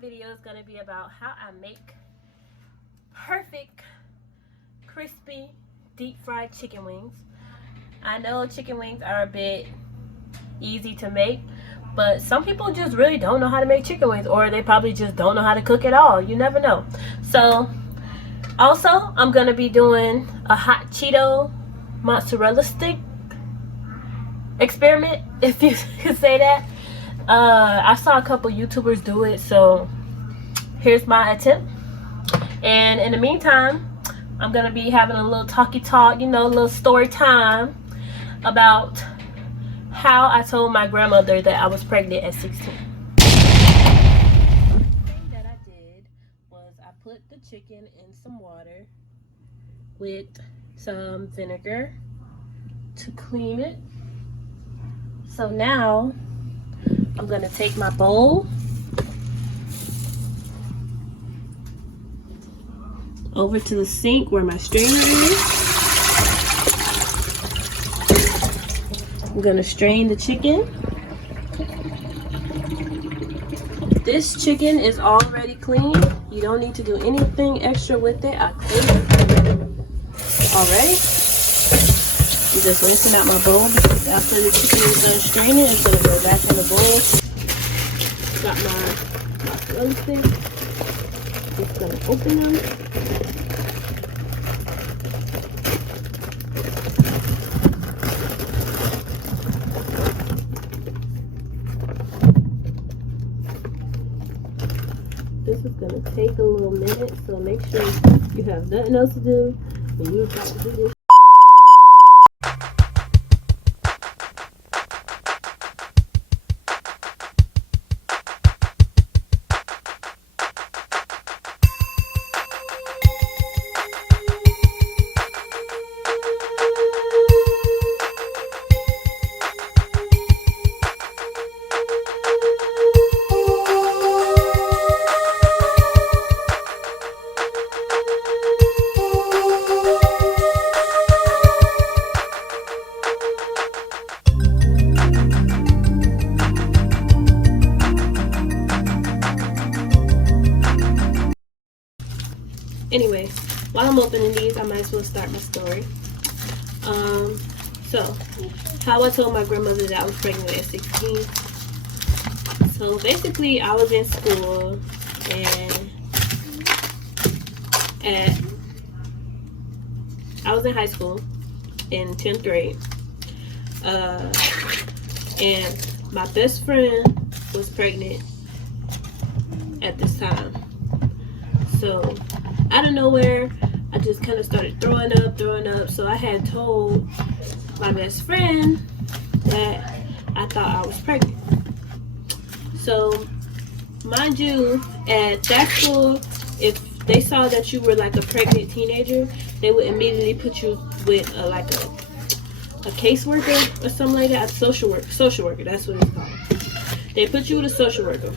video is going to be about how I make perfect, crispy, deep fried chicken wings. I know chicken wings are a bit easy to make, but some people just really don't know how to make chicken wings, or they probably just don't know how to cook at all. You never know. So also, I'm going to be doing a hot Cheeto mozzarella stick experiment, if you could say that. I saw a couple YouTubers do it, so here's my attempt. And in the meantime, I'm gonna be having a little talk, you know, a little story time about how I told my grandmother that I was pregnant at 16. The thing that I did was I put the chicken in some water with some vinegar to clean it. So now I'm gonna take my bowl over to the sink where my strainer is. I'm gonna strain the chicken. This chicken is already clean. You don't need to do anything extra with it. I cleaned it already. I'm just rinsing out my bowl because after the chicken is done straining, it's gonna go back in the bowl. Got my mozzarella stick. Just gonna open them. This is gonna take a little minute, so make sure you have nothing else to do when you're about to do this. Anyways, while I'm opening these, I might as well start my story. So, how I told my grandmother that I was pregnant at 16. So basically, I was in school, and I was in high school in 10th grade. And my best friend was pregnant at this time. So out of nowhere, I just kind of started throwing up. So I had told my best friend that I thought I was pregnant. So mind you, at that school, if they saw that you were like a pregnant teenager, they would immediately put you with a caseworker or something like that. A social worker, that's what it's called. They put you with a social worker.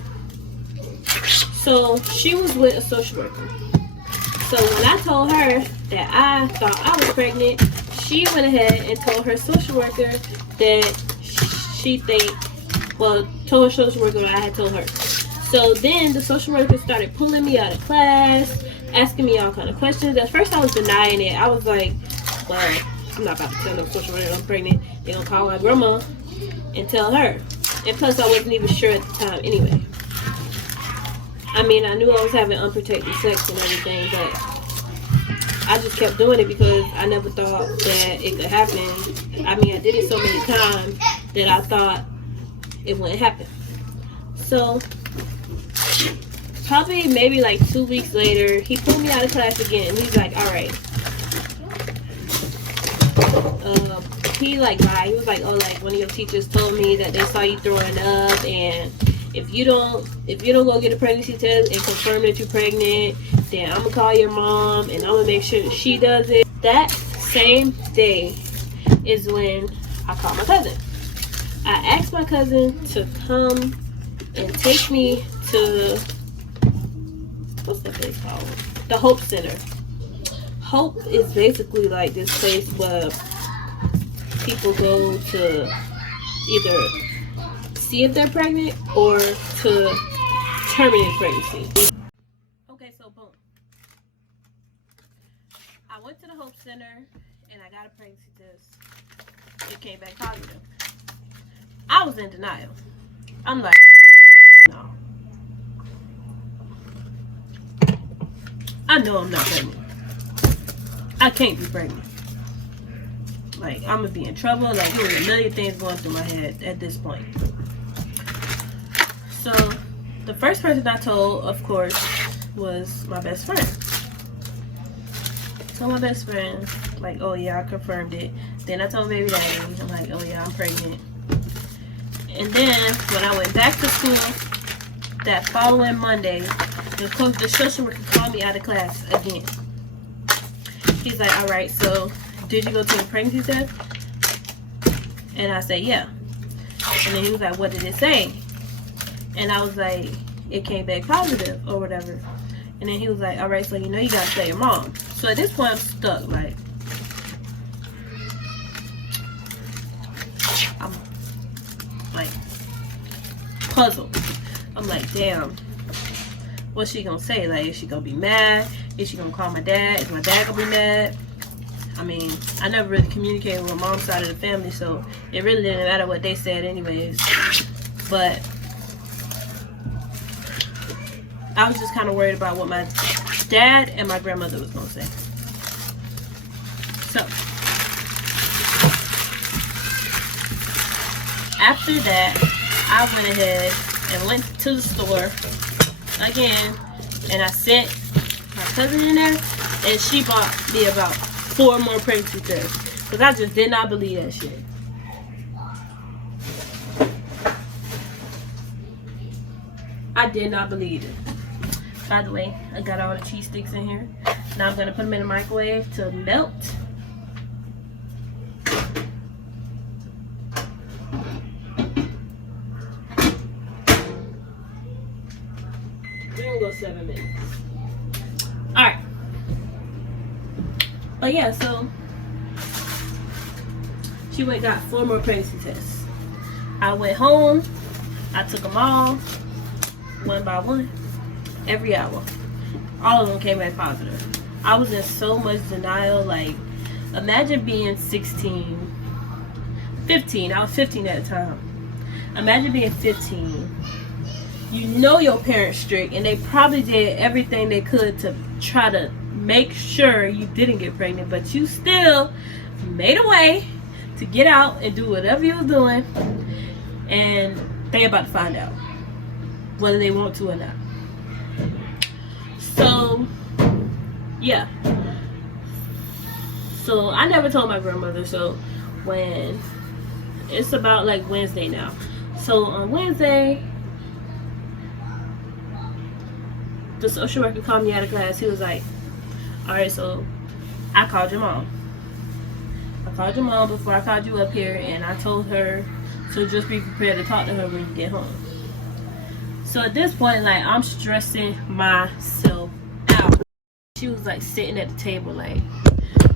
So she was with a social worker. So when I told her that I thought I was pregnant, she went ahead and told her social worker that told her social worker what I had told her. So then the social worker started pulling me out of class, asking me all kind of questions. At first I was denying it. I was like, well, I'm not about to tell no social worker I'm pregnant. They're gonna call my grandma and tell her. And plus I wasn't even sure at the time anyway. I mean, I knew I was having unprotected sex and everything, but I just kept doing it because I never thought that it could happen. I mean, I did it so many times that I thought it wouldn't happen. So, probably maybe like 2 weeks later, he pulled me out of class again. And he's like, all right. He lied. He was like, oh, like one of your teachers told me that they saw you throwing up, and if you don't go get a pregnancy test and confirm that you're pregnant, then I'm gonna call your mom and I'm gonna make sure that she does it. That same day is when I called my cousin. I asked my cousin to come and take me to, what's the place called? The Hope Center. Hope is basically like this place where people go to either see if they're pregnant or to terminate pregnancy. Okay, so boom. I went to the Hope Center and I got a pregnancy test. It came back positive. I was in denial. I'm like, no. I know I'm not pregnant. I can't be pregnant. Like, I'm gonna be in trouble. Like, there was a million things going through my head at this point. So, the first person I told, of course, was my best friend. So my best friend, like, oh yeah, I confirmed it. Then I told baby daddy, I'm like, oh yeah, I'm pregnant. And then when I went back to school that following Monday, the social worker called me out of class again. He's like, all right, so did you go take a pregnancy test? And I said, yeah. And then he was like, what did it say? And I was like, it came back positive or whatever. And then he was like, all right, so you know you gotta tell your mom. So at this point, I'm stuck. Like, I'm like puzzled. I'm like, damn, what's she gonna say? Like, is she gonna be mad? Is she gonna call my dad? Is my dad gonna be mad? I mean, I never really communicated with my mom's side of the family, so it really didn't matter what they said anyways. But I was just kind of worried about what my dad and my grandmother was gonna say. So after that, I went ahead and went to the store again, and I sent my cousin in there, and she bought me about 4 more pregnancy tests, because I just did not believe that shit. I did not believe it. By the way, I got all the cheese sticks in here. Now I'm going to put them in the microwave to melt. We're going to go 7 minutes. Alright. But yeah, so she went and got 4 more pregnancy tests. I went home. I took them all, one by one. Every hour. All of them came back positive. I was in so much denial. Like, imagine being 16, 15. I was 15 at the time. Imagine being 15. You know your parents strict, and they probably did everything they could to try to make sure you didn't get pregnant, but you still made a way to get out and do whatever you were doing, and they about to find out whether they want to or not. So, yeah. So, I never told my grandmother. So, when it's about like Wednesday now. So, on Wednesday, the social worker called me out of class. He was like, alright, so I called your mom. I called your mom before I called you up here, and I told her to just be prepared to talk to her when you get home. So at this point, like, I'm stressing myself out. She was like sitting at the table, like,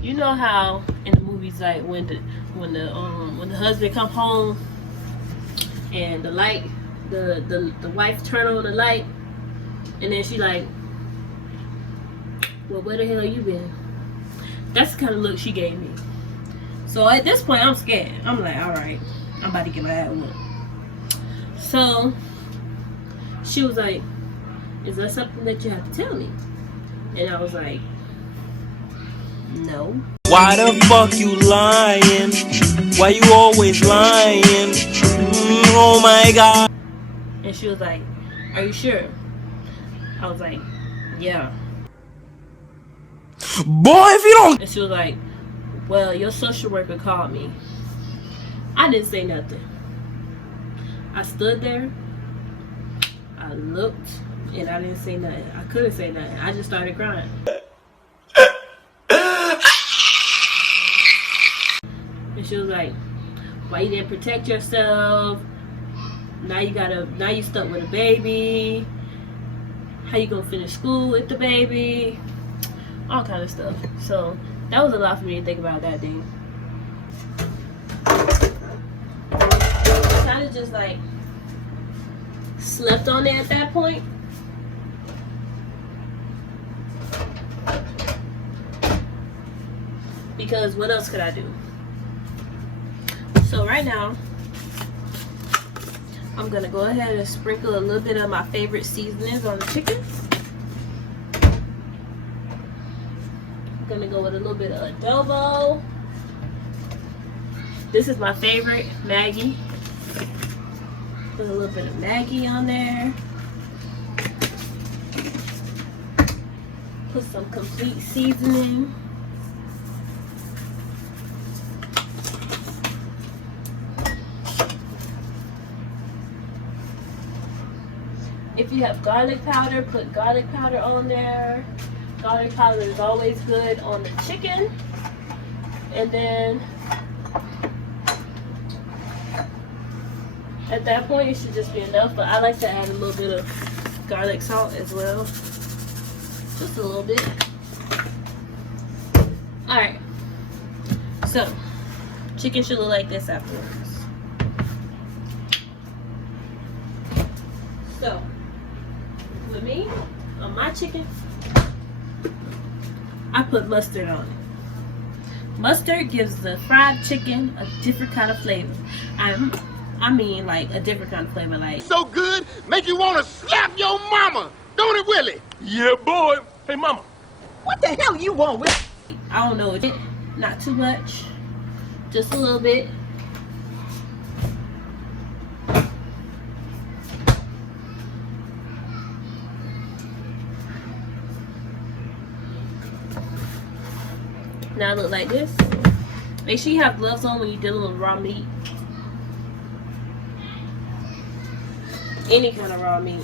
you know how in the movies, like when the husband come home and the light, the wife turn on the light, and then she like, well, where the hell you been? That's the kind of look she gave me. So at this point, I'm scared. I'm like, all right, I'm about to get my ass whooped. So she was like, is that something that you have to tell me? And I was like, no. Why the fuck you lying? Why you always lying? Oh my god. And she was like, are you sure? I was like, yeah. Boy, if you don't. And she was like, well, your social worker called me. I didn't say nothing. I stood there, I looked, and I didn't say nothing. I couldn't say nothing. I just started crying. And she was like, why you didn't protect yourself? Now you stuck with a baby. How you gonna finish school with the baby? All kind of stuff. So that was a lot for me to think about that day. Kind of just like slept on it at that point. because what else could I do? So right now, I'm gonna go ahead and sprinkle a little bit of my favorite seasonings on the chicken. I'm gonna go with a little bit of adobo. This is my favorite, Maggi. Put a little bit of Maggi on there. Put some complete seasoning. If you have garlic powder, put garlic powder on there. Garlic powder is always good on the chicken. And then at that point it should just be enough, but I like to add a little bit of garlic salt as well. Just a little bit. Alright. So, chicken should look like this afterwards. So, with me, on my chicken, I put mustard on it. Mustard gives the fried chicken a different kind of flavor. I mean like a different kind of flavor, like so good, make you want to slap your mama, don't it, Willie? Yeah, boy. Hey, mama. What the hell you want with? I don't know, not too much, just a little bit. Now it look like this. Make sure you have gloves on when you're dealing with raw meat. Any kind of raw meat.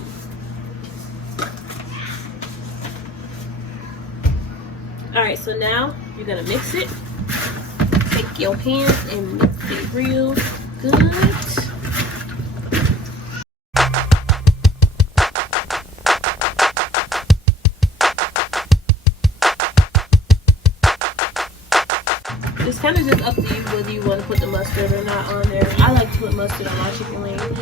Alright, so now you're gonna mix it. Take your hands and mix it real good. It's kind of just up to you whether you want to put the mustard or not on there. I like to put mustard on my chicken wings, and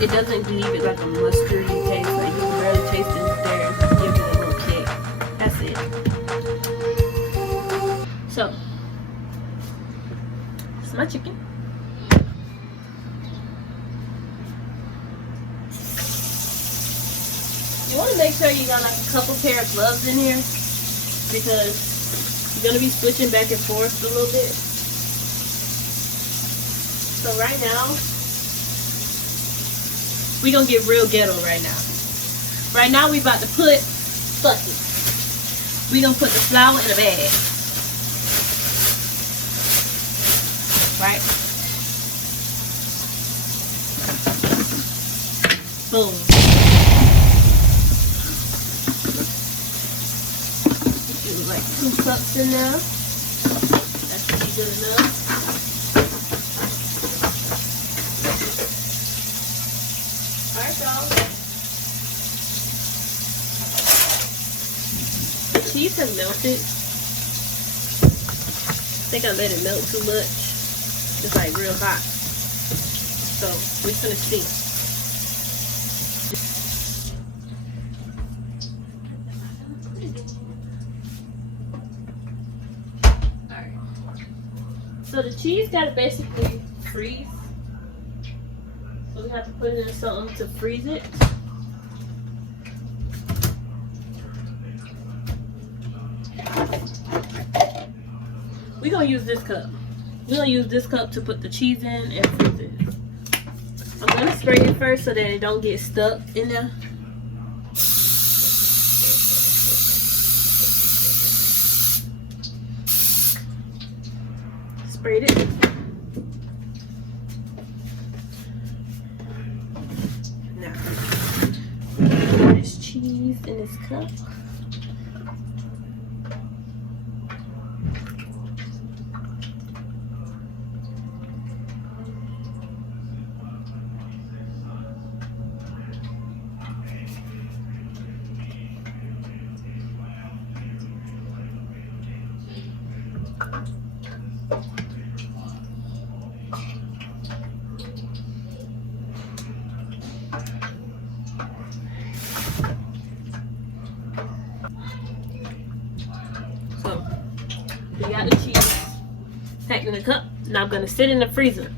it doesn't leave it like a mustardy taste. Like you can barely taste it there and give it a little kick. That's it. So, this is my chicken. You want to make sure you got like a couple pair of gloves in here because you're going to be switching back and forth a little bit. So right now, we're going to get real ghetto right now. Right now we about to put, fuck it. We're going to put the flour in a bag. Right? Boom. Like 2 cups in there. That should be good enough. Alright, y'all. The cheese has melted. I think I let it melt too much. It's like real hot. So we're gonna see. So the cheese gotta basically freeze. So we have to put it in something to freeze it. We're gonna use this cup. We're gonna use this cup to put the cheese in and freeze it. I'm gonna spray it first so that it don't get stuck in there. Sprayed it. Now, put this cheese in this cup. packed in a cup. Now I'm gonna sit in the freezer.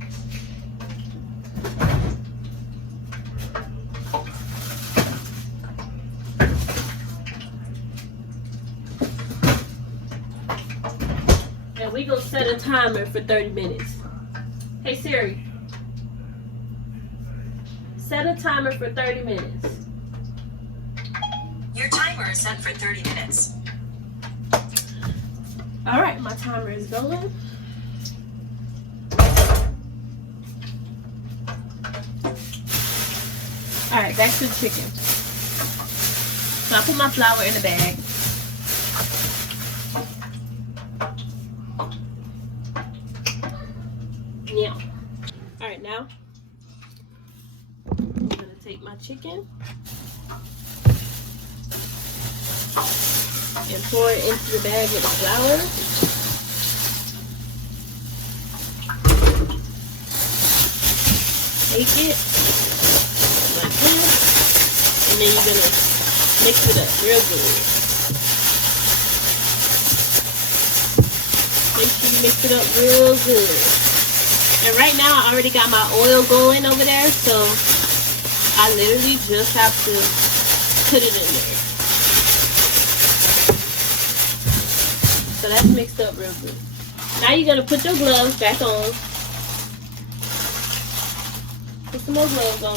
And we gonna set a timer for 30 minutes. Hey Siri, set a timer for 30 minutes. Your timer is set for 30 minutes. All right, my timer is going. All right, back to the chicken. So I put my flour in the bag. Yeah. All right, now I'm gonna take my chicken and pour it into the bag with the flour. Take it like this, and then you're gonna mix it up real good. Make sure you mix it up real good. And right now I already got my oil going over there, so I literally just have to put it in there. So that's mixed up real good. Now you're gonna put your gloves back on. Put some more gloves on.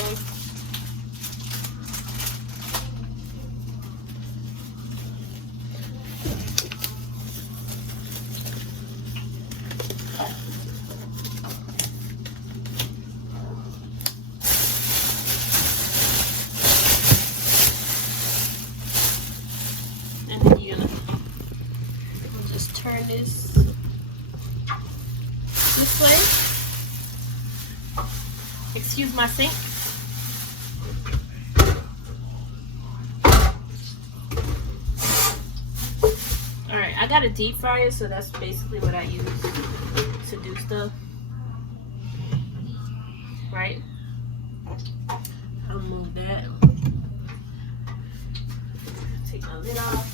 And then you're gonna just turn this way. Excuse my sink. Alright, I got a deep fryer, so that's basically what I use to do stuff. Right? I'll move that. Take my lid off.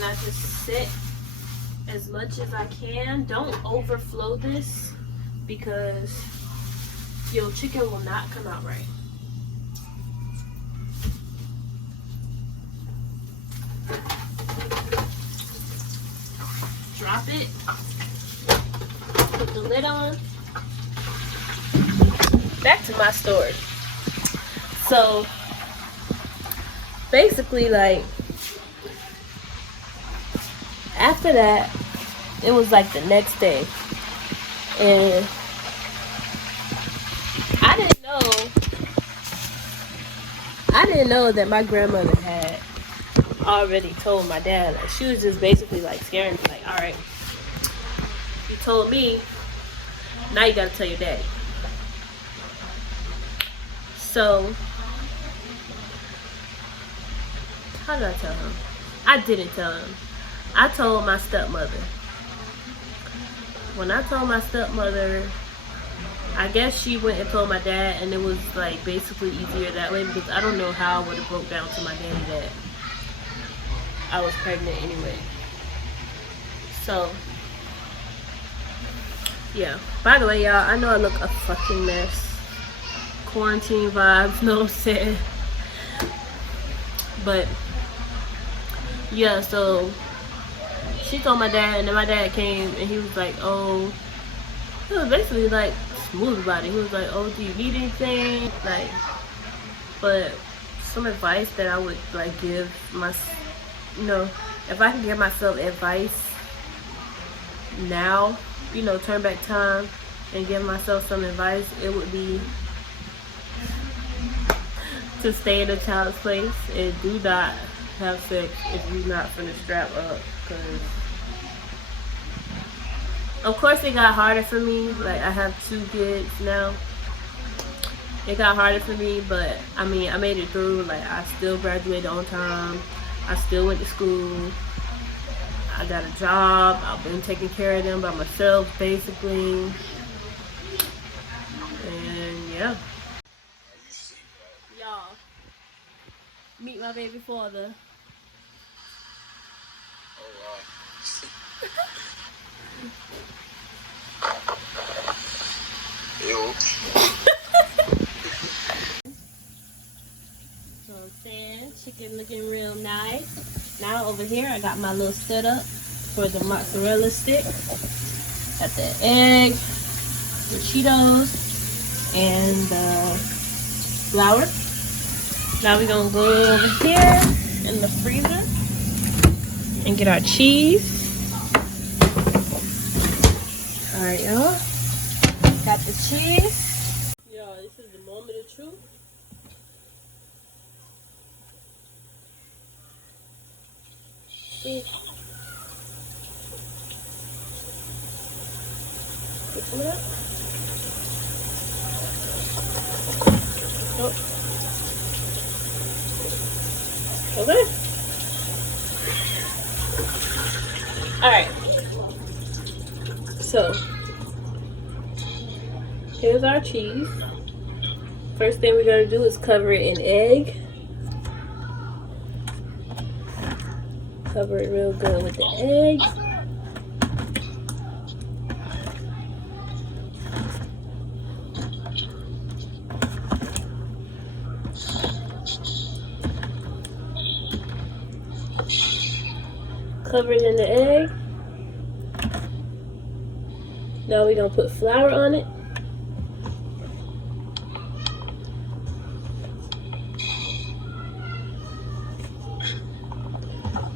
I just set as much as I can. Don't overflow this because your chicken will not come out right. Drop it. Put the lid on. Back to my story. So basically, like, after that, it was like the next day, and I didn't know that my grandmother had already told my dad. Like, she was just basically like scaring me, like, all right, you told me, now you gotta tell your daddy. So how did I tell him? I didn't tell him. I told my stepmother. When I told my stepmother, I guess she went and told my dad, and it was like basically easier that way because I don't know how I would have broke down to my daddy that I was pregnant anyway. So yeah. By the way, y'all, I know I look a fucking mess. Quarantine vibes, no saying. But yeah, so she told my dad, and then my dad came, and he was like, oh, he was basically like smooth about it. He was like, oh, do you need anything? Like, but some advice that I would like give my, you know, if I can give myself advice now, you know, turn back time and give myself some advice, it would be to stay in a child's place and do not have sex if you're not finna strap up. Because of course it got harder for me. Like, I have 2 kids now. It got harder for me, but I mean, I made it through. Like, I still graduated on time. I still went to school. I got a job. I've been taking care of them by myself, basically. And yeah. Y'all, meet my baby father. Ew. You know what I'm saying? Chicken looking real nice. Now over here I got my little setup for the mozzarella stick. Got the egg, the Cheetos, and the flour. Now we're gonna go over here in the freezer and get our cheese. Alright, y'all. Got the cheese. Y'all, this is the moment of truth. See? You coming up? Oh. Okay. Alright. So, here's our cheese. First thing we're going to do is cover it in egg. Cover it real good with the egg. Cover it in the egg. Now we're going to put flour on it.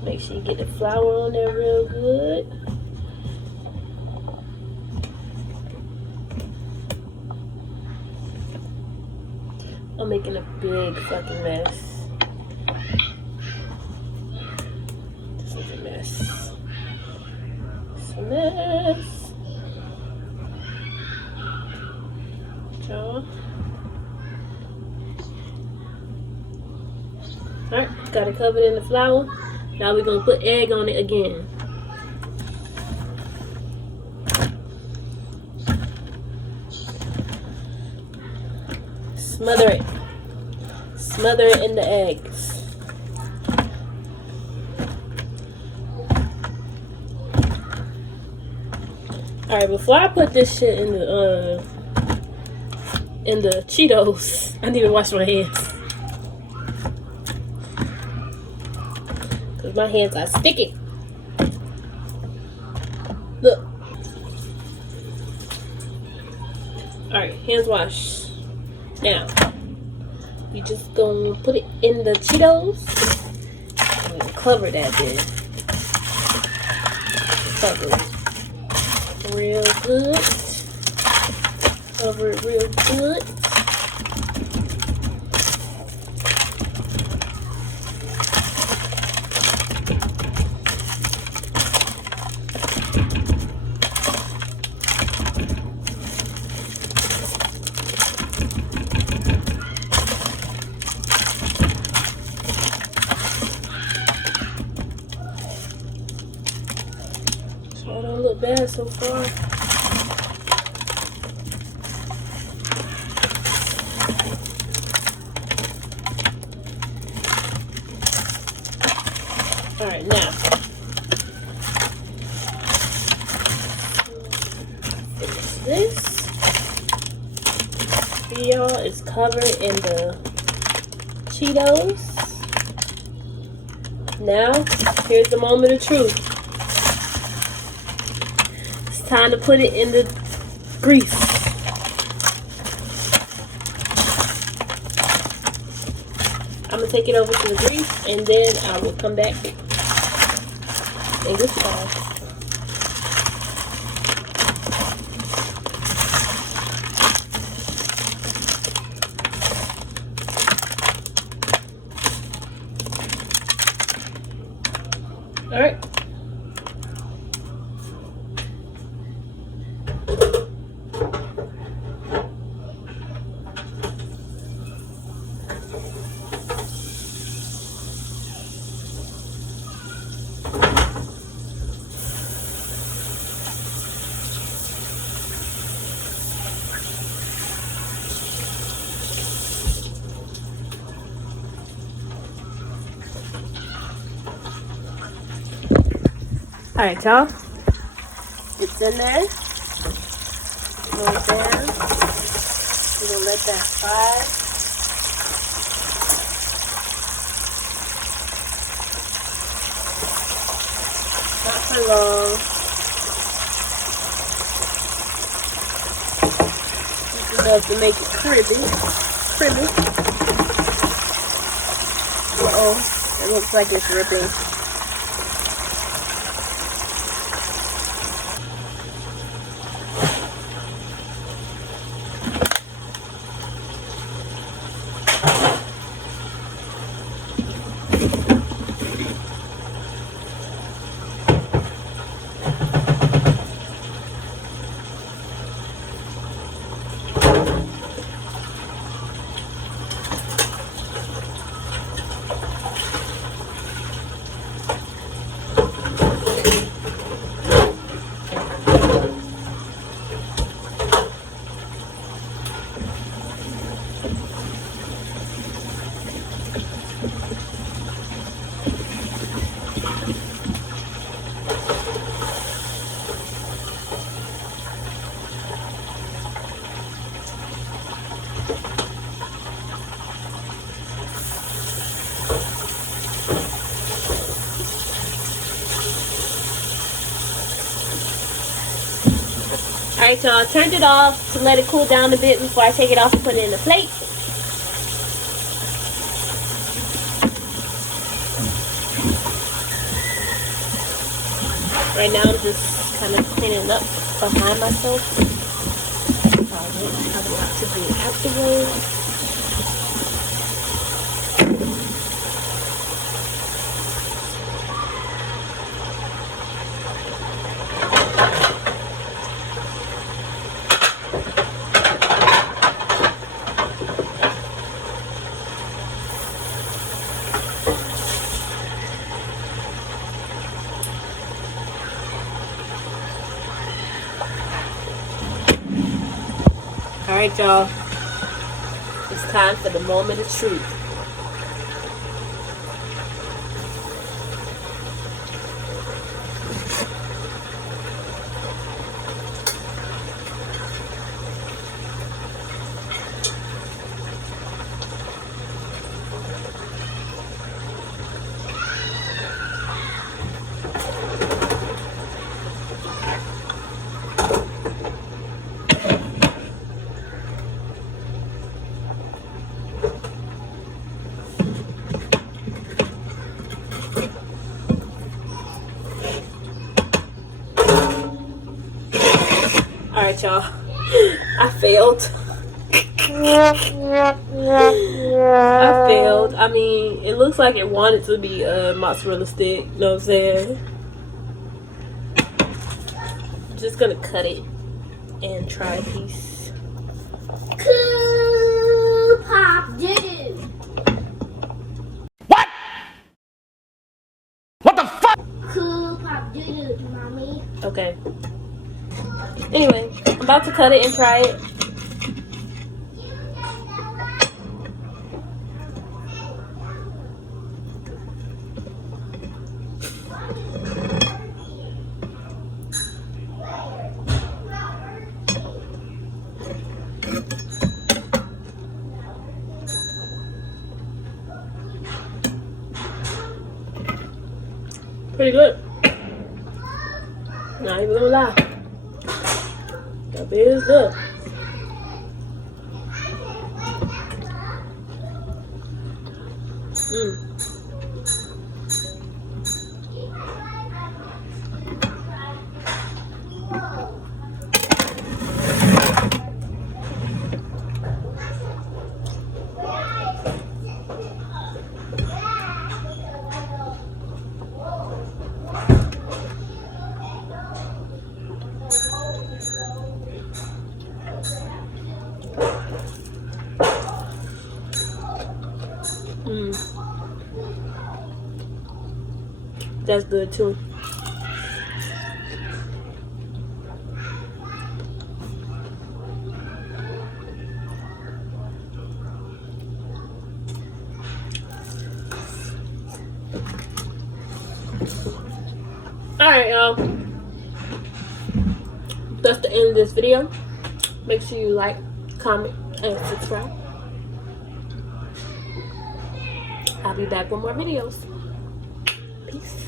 Make sure you get the flour on there real good. I'm making a big fucking mess. This is a mess. It's a mess. Y'all. Alright, got it covered in the flour. Now we're going to put egg on it again. Smother it. Smother it in the eggs. Alright, before I put this shit in the Cheetos, I need to wash my hands. My hands are sticky. Look. Alright, hands washed. Now, we just gonna put it in the Cheetos. And we'll cover that bitch. Cover it real good. Cover it real good. So it don't look bad so far. Alright, now finish this. Here, y'all, is covered in the Cheetos. Now, here's the moment of truth. It's time to put it in the grease. I'm gonna take it over to the grease and then I will come back and get you guys. All right. Alright, y'all. It's in there. Goes down. We're gonna let that fry. Not for long. Just enough to make it crispy. Uh-oh. It looks like it's ripping. Alright, so I turned it off to let it cool down a bit before I take it off and put it in a plate. Right now I'm just kind of cleaning up behind myself. I have a lot to do afterwards. Alright, y'all. It's time for the moment of truth. Alright, y'all. I failed. I failed. I mean, it looks like it wanted to be a mozzarella stick. You know what I'm saying? Just gonna cut it and try a piece. Cool pop doo. What? What the fuck? Cool pop doo, mommy. Okay. Anyway, I'm about to cut it and try it. Pretty good. Not even gonna lie. That bit is good. That's good too. Alright, y'all. That's the end of this video. Make sure you like, comment, and subscribe. I'll be back with more videos. Peace.